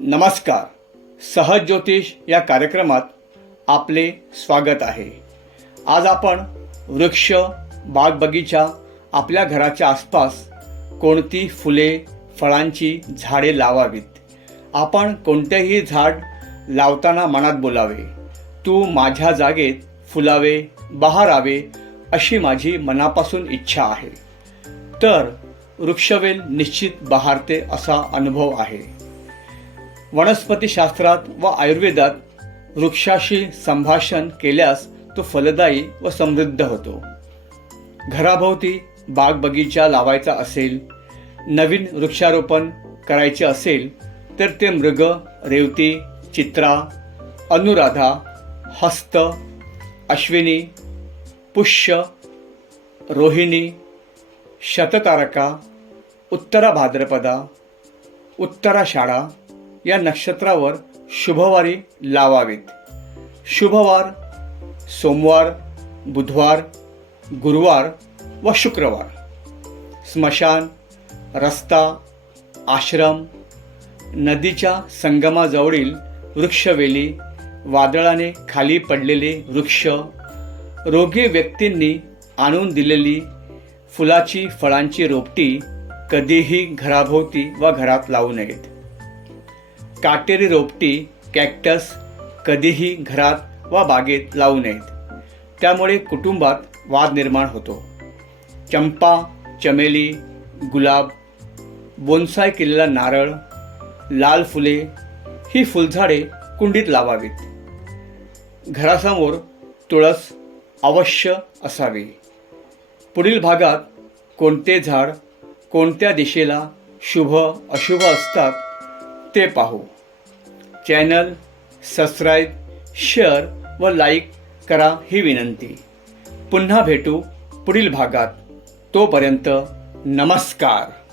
नमस्कार. सहज ज्योतिष या कार्यक्रमात आपले स्वागत आहे. आज आपण वृक्ष बाग बगीचा आपल्या घराच्या आसपास कोणती फुले फळांची झाडे लावावीत? आपण कोणतेही झाड लावताना मनात बोलावे. तू माझ्या जागेत फुलावे बहारावे अशी माझी मनापासून इच्छा आहे. तर वृक्षवेल निश्चित बहारते असा अनुभव आहे. वनस्पतीशास्त्रात व आयुर्वेदात वृक्षाशी संभाषण केल्यास तो फलदायी व समृद्ध होतो. घराभोवती बाग बगीचा लावायचा असेल नवीन वृक्षारोपण करायचे असेल तर ते मृग रेवती चित्रा अनुराधा हस्त अश्विनी पुष्य रोहिणी शततारका उत्तरा भाद्रपदा उत्तराषाढा या नक्षत्रावर शुभवारी लावावीत. शुभवार सोमवार बुधवार गुरुवार व शुक्रवार. स्मशान रस्ता आश्रम नदीच्या संगमाजवळील वृक्षवेली वादळाने खाली पडलेले वृक्ष रोगी व्यक्तींनी आणून दिलेली फुलाची फळांची रोपटी कधीही घराभोवती व घरात लावू नयेत. काटेरी रोपटी कॅक्टस कधीही घरात वा बागेत लावू नयेत. त्यामुळे कुटुंबात वाद निर्माण होतो. चंपा चमेली गुलाब बोन्साय केलेला नारळ लाल फुले ही फुलझाडे कुंडीत लावावीत. घरासमोर तुळस अवश्य असावी. पुढील भागात कोणते झाड कोणत्या दिशेला शुभ अशुभ असतात ते पाहू. चॅनल सबस्क्राईब शेअर व लाईक करा ही विनंती. पुन्हा भेटू पुढील भागात. तोपर्यंत नमस्कार.